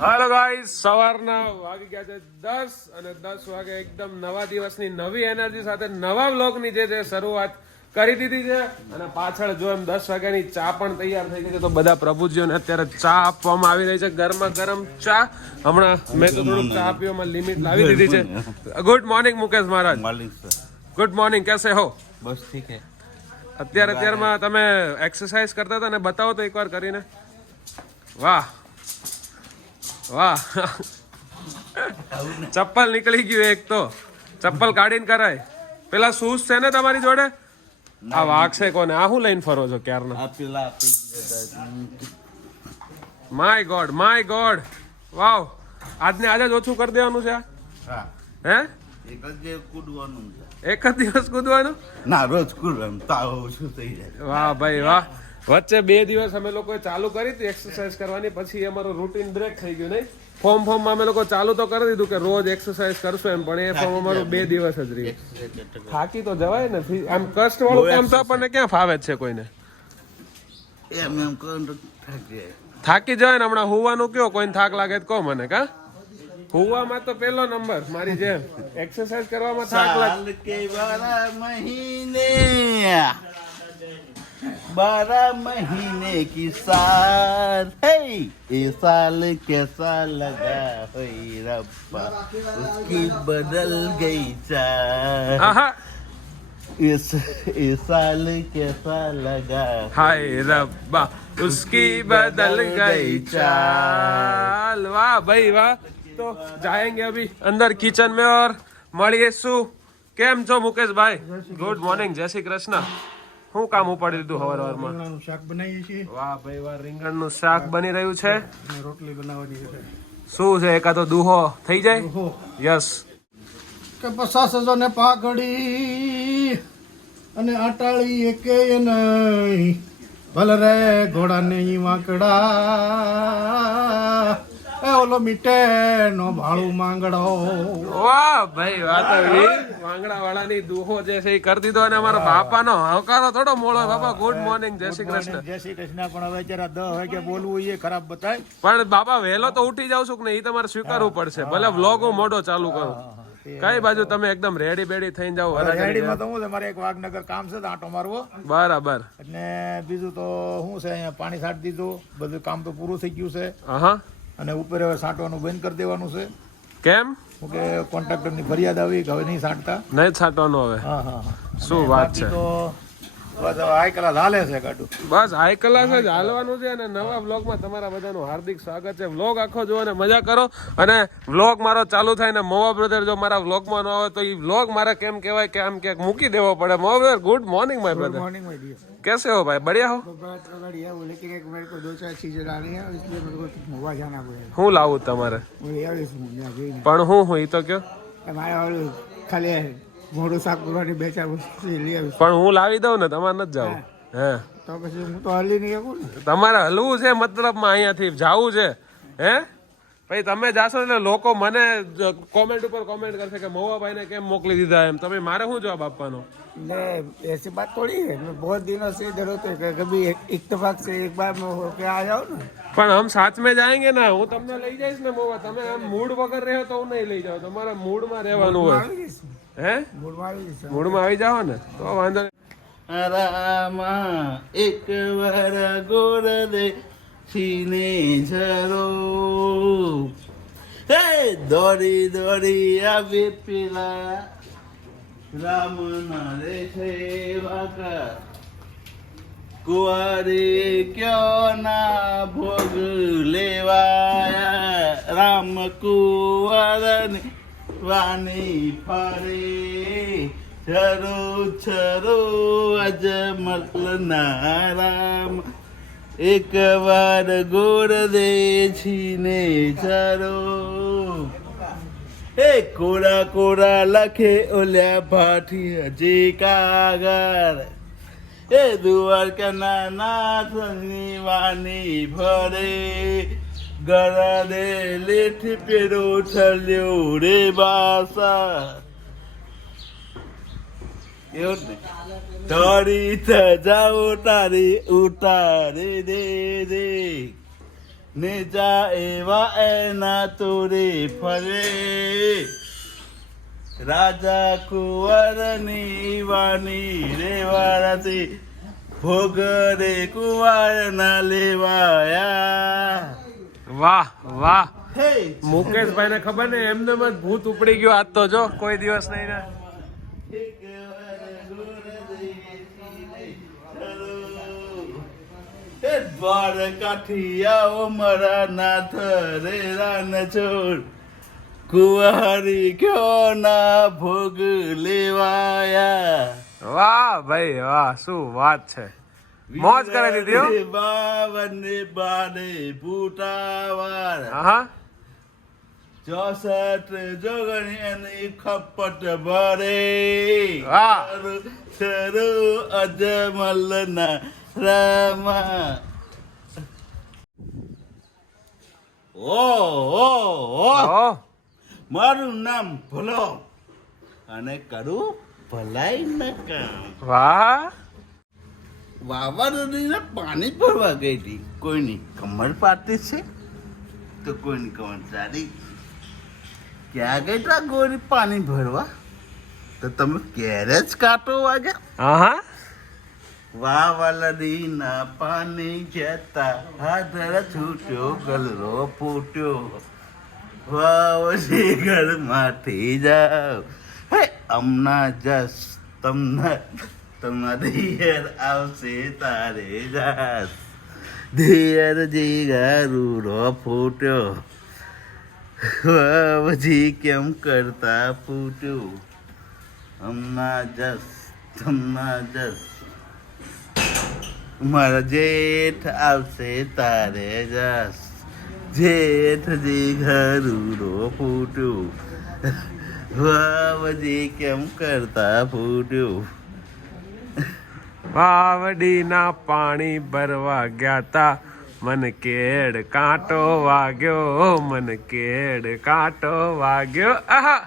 હાલો guys, સવારના વાગી ગયા છે 10 અને 10 વાગે એકદમ નવા દિવસની નવી એનર્જી સાથે નવા વ્લોગની જે શરૂઆત કરી દીધી છે. અને પાછળ જો એમ 10 વાગ્યાની ચા પણ તૈયાર થઈ ગઈ છે. તો બધા પ્રભુજીઓને અત્યારે ચા આપવામાં આવી રહી છે, ગરમા ગરમ ચા. હમણાં મેં તો થોડુંક ચા પીવામાં લિમિટ લાવી દીધી છે. ગુડ મોર્નિંગ મુકેશ મહારાજ. ગુડ મોર્નિંગ, કેસે હો? બસ ઠીક હે. અત્યારમાં તમે એક્સરસાઇઝ કરતા હતા ને, બતાવો તો એકવાર કરીને. વાહ વાહ, ચપ્પલ નીકળી ગયું એક તો. ચપ્પલ કાઢીને કરાય. પેલા શૂઝ છે ને તમારી જોડે? આ વાગશે કોને? આ હું લઈને ફરો છો ક્યારના? માય ગોડ, માય ગોડ, વાવ. આજને આજે જ ઓછું કરી દેવાનું છે. હે, એક જ દિવસ કૂદવાનું? ના, રોજ કૂદવાનું તો ઓછું થઈ જાય. વાહ ભાઈ વાહ. વચ્ચે 2 દિવસ અમે લોકોએ ચાલુ કરી હતી એક્સરસાઇઝ કરવાની, પછી અમારું રૂટીન બ્રેક થઈ ગયું. નહીં, ફોર્મમાં અમે લોકો ચાલુ તો કરી દીધું કે રોજ એક્સરસાઇઝ કરશું એમ, પણ એ ફોર્મ અમારું 2 દિવસ જ રહ્યું. થાકી તો જવાય ને, આમ કષ્ટ વાળું કામ તો આપણને ક્યાં ફાવે છે કોઈને? એમ થાકી જવાય ને. હમણાં હુવાનું કયો, કોઈને થાક લાગે તો કહો મને. કા હુવામાં તો પહેલો નંબર મારી જેમ, એક્સરસાઇઝ કરવામાં થાક લાગે. કે 12 महीने की साल है, ये साल कैसा लगा है रब्बा, उसकी बदल गई चाल. આહા, ये साल कैसा लगा, हाय रब्बा उसकी बदल गई चाल. वाह भाई वाह. तो जाएंगे अभी अंदर किचन में और મળીએ. શું કેમ છો મુકેશભાઈ? ગુડ મોર્નિંગ, જય શ્રી કૃષ્ણ. શું કામ ઉપાડી દીધું હવારમાં? રીંગણનું શાક બનાવીએ છીએ. વાહ ભાઈ વાહ, રીંગણનું શાક બની રહ્યું છે. અને રોટલી બનાવવાની છે. શું છે, એકાદો દુહો થઈ જાય? ઓહો, યસ. કે 50,000 ને પાઘડી અને આટાળી એકે નહીં, ભલે રે ઘોડા નહીં વાંકડા, એ ઓલો મીઠે નો ભાળું માંગડો. વાહ ભાઈ વાહ. તો વાંગડા વાળાની દુહો જે છે એ કરી દીધો. અને અમારા બાપાનો હવકારો થોડો મોળો. બાપા ગુડ મોર્નિંગ, જય શ્રી કૃષ્ણ. જય શ્રી કૃષ્ણ. પણ હવે જરા 10 વાગે બોલવું એ ખરાબ બતાય. પણ બાપા વહેલો તો ઉઠી જાવ છું કે નહીં, એ તમારે સ્વીકારવું પડશે. ભલે વ્લોગ હું મોઢો ચાલુ કરું. કઈ બાજુ તમે એકદમ રેડી બેડી થઈને જાવ? રેડીમાં તો હું છે, મારે એક વાઘનગર કામ છે, આંટો મારવો. બરાબર. અને બીજું તો શું છે, અહીંયા પાણી છાંટી દીધું, બધું કામ તો પૂરું થઈ ગયું છે. હા. અને ઉપર હવે છાંટવાનું બંધ કરી દેવાનું છે. કેમ? કે કોન્ટ્રાક્ટરની ફરિયાદ આવી કે હવે નહીં છાંટતા. નહીં છાંટવાનું હવે? હા હા. શું વાત છે. તો બસ હાઈ ક્લાસ હાલે છે ગાડું. બસ હાઈ ક્લાસ જ હાલવાનું છે. અને નવા વ્લોગમાં તમારા બધાનું હાર્દિક સ્વાગત છે. વ્લોગ આખો જો અને મજા કરો. અને વ્લોગ મારો ચાલુ થાય ને મોવા બ્રધર જો મારા વ્લોગમાં ન આવે તો એ વ્લોગ મારે કેમ કહેવાય કે આમ ક્યાંક મૂકી દેવો પડે. મોવા brother good morning my brother. Morning में दिया कैसे हो भाई? बढ़िया हो? तो बात बढ़िया वो, लेकिन एक मेरे को 2-4 चीजें लानी है, इसलिए मेरे को मोवा जाना पड़ेगा. હું લાવું તમારે? वो ले आવીશ હું ત્યાં જઈને. પણ હું એ તો કયો. મારે ઓલું ખાલી મોઢું સાફ કરવાની 2-4 વસ્તુ લઈ આવીશ. પણ હું લાવી દઉં ને, તમારે નથી જવું? હે, તો પછી હું તો હલી નહીં શકું ને. તમારે હલવું છે મતલબમાં, અહીંયાથી જવું છે. હે ભાઈ, તમે જાશો એટલે લોકો મને કોમેન્ટ ઉપર કોમેન્ટ કરશે કે મહુવાભાઈને કેમ મોકલી દીધા એમ. તમે મારે શું જવાબ આપવાનો? नहीं, ऐसी बात थोड़ी है. मैं बहुत दिनों से इधर होते हैं, कभी इत्तेफाक से एक बार मैं होके आ जाओ ना. પણ હમ સાથ में जाएंगे ना. હું તમને લઈ જઈશ ને મહુવા. તમે આમ મૂડ વગર રહો તો હું નહીં લઈ જાઉં. તમારે મૂડમાં રહેવાનું હોય. હે, મૂડમાં આવી જાઓ ને તો વાંધો નહીં. રામા એક વાર ગોરદે છીને જરો, હે દોડી દોડી આવે પેલા રામ ના રે છે વાકા, કુંવારે ક્યો ના ભોગ લેવાયા, રામ કુંવરને વાની ફરે, છરો છરો અજમલ ના રામ, એક વાર ગોળ દે છીને છરો. એ કોરા કોરા લખે ઓલ્યા ભાઠી હજી કાગળ, એ દ્વારકા નાથની વાની ભરે, ગરદે લેઠ પેરો છલ્યો રે બાસા. એવું જ ને, તારી સજાઓ તારી ઉતારે દે દે, નેજા એવા એના તોરે ફરે રાજા કુંવરની વાની રેવાડાથી ભોગ રે કુંવર ના લેવાયા. વાહ વાહ હે મુકેશભાઈ ને ખબર ને એમને જ ભૂત ઉપડી ગયો આજ તો જો કોઈ દિવસ નહીં ને. દ્વારકાઠિયાઓ મારા નાથ રે રાન છોડ કુંવારી ક્યો ના ભોગ લેવાયા. વાહ ભાઈ વાહ શું વાત છે. મોજ કરી દીધી હો. બાવને બારે ફૂટાવાર હા 64 જોગણી એની ખપટ ભરે વાહ. શરુ અજમલ ના રામા. ઓહ, મારું નામ ભલો અને કરું ભલાઈ ન કામ. વાહ વાવા નદીને પાણી ભરવા ગઈ હતી. કોઈની કમર પાટી છે તો કોઈની કમર સારી. ક્યાં ગઈ તા ગોરી પાણી ભરવા તો તમે ક્યારે જ કાંટો વાગ્યા. હા વાવલડીના પાણી જતા હાથર છૂટ્યો ગલરો ફૂટ્યો વાવજી ઘરમાંથી જાવ હે હમણાં જસ તમને ધીયર આવશે તારે જાસ ધીયરજી ગારૂડો ફૂટ્યો વાવજી કેમ કરતા ફૂટ્યું હમણાં જસ મારા જેઠ આવશે તારે જસ જેઠજી ઘરૂડો ફૂટ્યું વાવજી કેમ કરતા ફૂટ્યું. વાવડીના પાણી ભરવા ગયા તા મન કેડ કાંટો વાગ્યો મન કેડ કાંટો વાગ્યો. આહા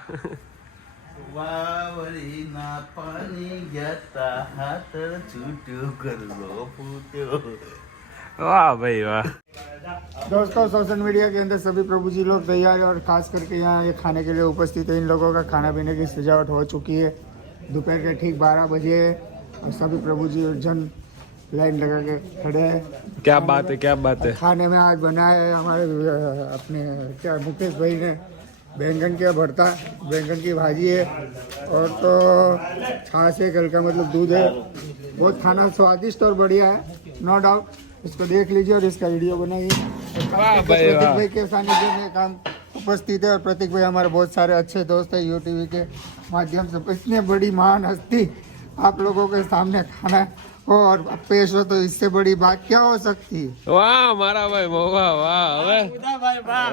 વાવડીના પાણી જતા હાથ છૂટ્યો ગરલો ફૂટ્યો. वाह भाई वाह. दोस्तों सोशल मीडिया के अंदर सभी प्रभु जी लोग तैयार हैं और खास करके यहाँ ये खाने के लिए उपस्थित है. इन लोगों का खाना पीने की सजावट हो चुकी है. दोपहर के ठीक 12 बजे है और सभी प्रभु जी जन लाइन लगा के खड़े हैं. क्या बात है क्या बात है. खाने में आज बनाया है हमारे अपने क्या मुकेश भाई ने बैंगन का भरता, बैंगन की भाजी है और तो छाछ है, कल का मतलब दूध है. बहुत खाना स्वादिष्ट और बढ़िया है, नो डाउट. इसको देख लीजिए और इसका वीडियो बनाइए. प्रतीक भाई के सानिध्य में काम उपस्थित है और प्रतीक भाई हमारे बहुत सारे अच्छे दोस्त है यूटीवी के माध्यम से. इतनी बड़ी महान हस्ती आप लोगों के सामने खाना हो और पेश हो तो इससे बड़ी बात क्या हो सकती है. વાહ મારા ભાઈ મોવા વાહ. હવે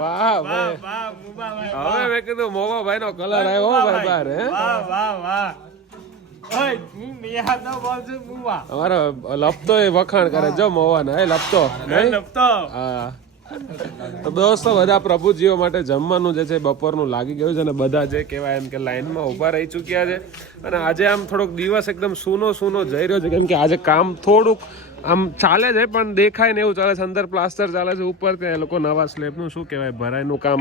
વાહ ભાઈ હવે મેં કીધું મોવા ભાઈ નો કલર આવ્યો હો ભાઈ બાર હે. અમારો લપતો એ વખાણ કરે જો મોવા ને લપતો નહીં હા. તો દોસ્તો બધા પ્રભુજીઓ માટે જમવાનું જે છે બપોરનું લાગી ગયું છે અને બધા જે કહેવાય એમ કે લાઈનમાં ઊભા રહી ચૂક્યા છે. અને આજે આમ થોડોક દિવસ એકદમ સૂનો જઈ રહ્યો છે કેમ કે આજે કામ થોડુંક આમ ચાલે છે પણ દેખાય ને એવું ચાલે છે. અંદર પ્લાસ્ટર ચાલે છે, ઉપર ત્યાં એ લોકો નવા સ્લેબનું શું કહેવાય ભરાઈનું કામ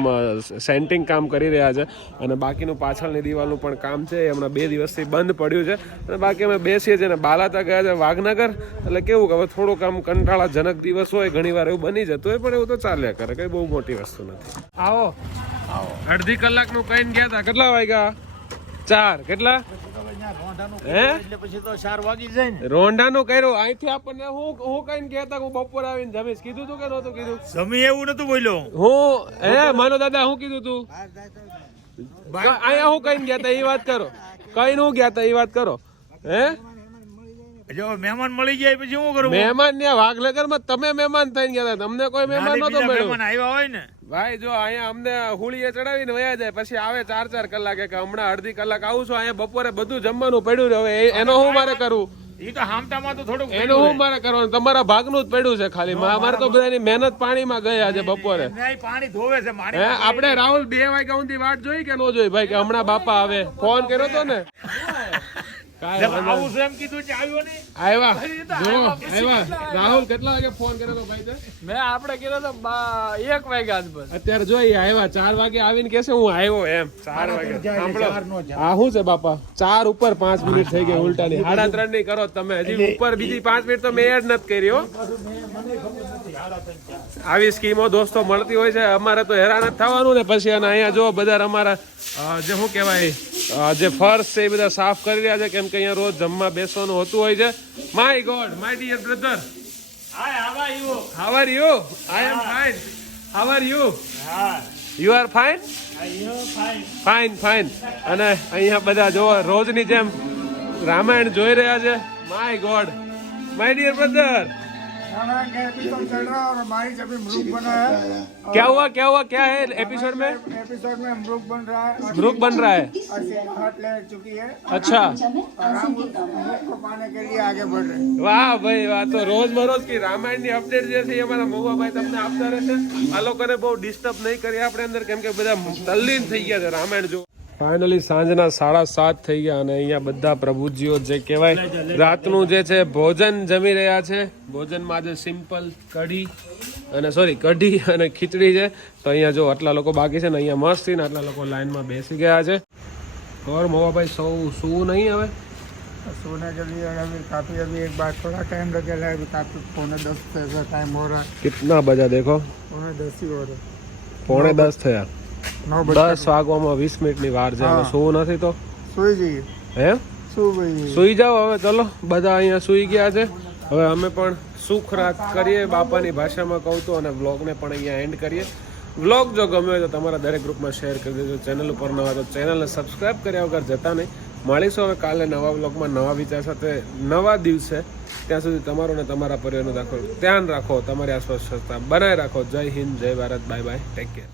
સેન્ટિંગ કામ કરી રહ્યા છે અને બાકીનું પાછળની દિવાલનું પણ કામ છે એ હમણાં 2 દિવસથી બંધ પડ્યું છે. અને બાકી અમે બેસીએ છીએ ને બાલાતા ગયા છે વાઘનગર એટલે કેવું કે હવે થોડુંક આમ કંટાળાજનક દિવસ હોય ઘણીવાર એવું બની જતું હોય પણ એવું તો ચાલ્યા કરે, કઈ બહુ મોટી વસ્તુ નથી. આવો અડધી કલાકનું કહીને ગયા હતા. કેટલા વાગ્યા? 4. કેટલા રોંઢાનું કર્યું અહીંથી આપણને હું કઈ કેતા હું બપોર આવીને જમીશ કીધું તું કે નહોતું કીધું? જમી એવું નતું બોલ્યો હું માનો દાદા હું કીધું તું અહીંયા હું કઈ ગયા તા એ વાત કરો. કઈ નું ગયા તા એ વાત કરો. હે જો મહેમાન મળી ગયા પછી શું કરું? મહેમાન ને વાઘનગર માં તમે મહેમાન થઈને ગયા હતા, તમને કોઈ મહેમાન નતો મળ્યો. મહેમાન આવ્યા હોય ને ભાઈ જો અહીંયા અમને હોળીએ ચડાવીને વયા જાય પછી આવે 4 કલાકે કે હમણાં અડધી કલાક આવું છું. અહીંયા બપોરે બધું જમવાનું પડ્યું છે, હવે એનો હું મારે કરું? ઈ તો હામટામાં તો થોડુંક એનું હું મારે કરવાનું? તમારા ભાગનું જ પડ્યું છે ખાલી. મારે તો બધાની મહેનત પાણીમાં ગઈ આજે બપોરે. પાણી ધોવે છે હે આપણે રાહુલ 2 વાગ્યા સુધી વાટ જોઈ કે નો જોઈ ભાઈ કે હમણાં બાપા આવે? ફોન કર્યો તો ને કાંઈ જેમ વાંધો આવું છે એમ કીધું કે આવ્યો નહીં. આવ્યા જો આવ્યા રાહુલ કેટલા વાગે ફોન કર્યો તો ભાઈ તે મેં આપણે કીધું તો 1 વાગ્યા આસપાસ. અત્યારે જો ઈ આવ્યા 4 વાગે આવીને કે છે હું આવ્યો એમ 4 વાગે સાંભળો આ શું છે બાપા 4 ઉપર 5 મિનિટ થઈ ગઈ ઉલટાની 3:30 ની કરો તમે હજી ઉપર બીજી 5 મિનિટ તો મેં એડ નથી કરી હો. આવી સ્કીમો દોસ્તો મળતી હોય છે અમારે તો હેરાન જ થવાનું ને પછી અને અહીંયા જો બધા અમારા જે શું કહેવાય જે ફર્શ છે એ બધા સાફ કરી રહ્યા છે કેમ કે અહીંયા રોજ જમવા બેસવાનું હોતું હોય છે. My god my dear brother hi આવા આવ્યો. How are you I am fine how are you હા યુ આર ફાઇન આવ્યો ફાઇન. ફાઇન ફાઇન અને અહીંયા બધા જો રોજની જેમ રામાયણ જોઈ રહ્યા છે. My God my dear brother Ramayan का एपिसोड चल रहा है और हमारी जब मृग बना है क्या हुआ क्या है एपिसोड में मृग बन रहा है मृग बन रहा है और सीता हाथ ले चुकी है अच्छा और हम मृग को पाने के लिए आगे बढ़ रहे हैं વાહ ભાઈ વાહ તો રોજબરોજ की રામાયણ ની અપડેટ જે છે એ અમારા મોવાભાઈ તમને આપતા રહેશે. આ લોકોને બહુ ડિસ્ટર્બ નહીં કરીએ આપણે અંદર કેમ કે બધા તલ્લીન થઈ ગયા છે રામાયણ જો. ફાઇનલી સાંજના 7:30 થઈ ગયા અને અહીંયા બધા પ્રભુજીઓ જે કહેવાય રાતનું જે છે ભોજન જમી રહ્યા છે. ભોજનમાં આજે સિમ્પલ કઢી અને ખીચડી છે. તો અહીંયા જો આટલા લોકો બાકી છે ને અહીંયા મસ્તી ને આટલા લોકો લાઈનમાં બેસી ગયા છે. और મોવાભાઈ શું નહીં હવે सोने के लिए अभी काफ़ी अभी एक बार थोड़ा टाइम लगेगा अभी काफ़ी 9:45 ऐसा टाइम हो रहा है कितना बजा देखो 9:10 ही हो रहा 9:45 થયા है 9 10 વાગવામાં 20 મિનિટની વાર છે. હવે સૂવું નથી તો सोई जाइए હે सो गई સુઈ જાઓ હવે. ચલો બધા અહીંયા સુઈ ગયા છે. હવે અમે પણ સુખ રાત કરીએ બાપાની ભાષામાં કહું તો અને વ્લોગને પણ અહીંયા એન્ડ કરીએ. વ્લોગ જો ગમ્યો હોય તો તમારા દરેક ગ્રુપમાં શેર કરી દેજો. ચેનલ ઉપર નવા તો ચેનલને સબસ્ક્રાઇબ કર્યા વગર જતા નહીં. મળીશું હવે કાલે નવા વ્લોગમાં નવા વિચાર સાથે નવા દિવસે. ત્યાં સુધી તમારું ને તમારા પરિવારનું ધ્યાન રાખો. તમારી આસપાસ સ્વચ્છતા બનાવી રાખો. જય હિન્દ જય Bharat bye bye take care.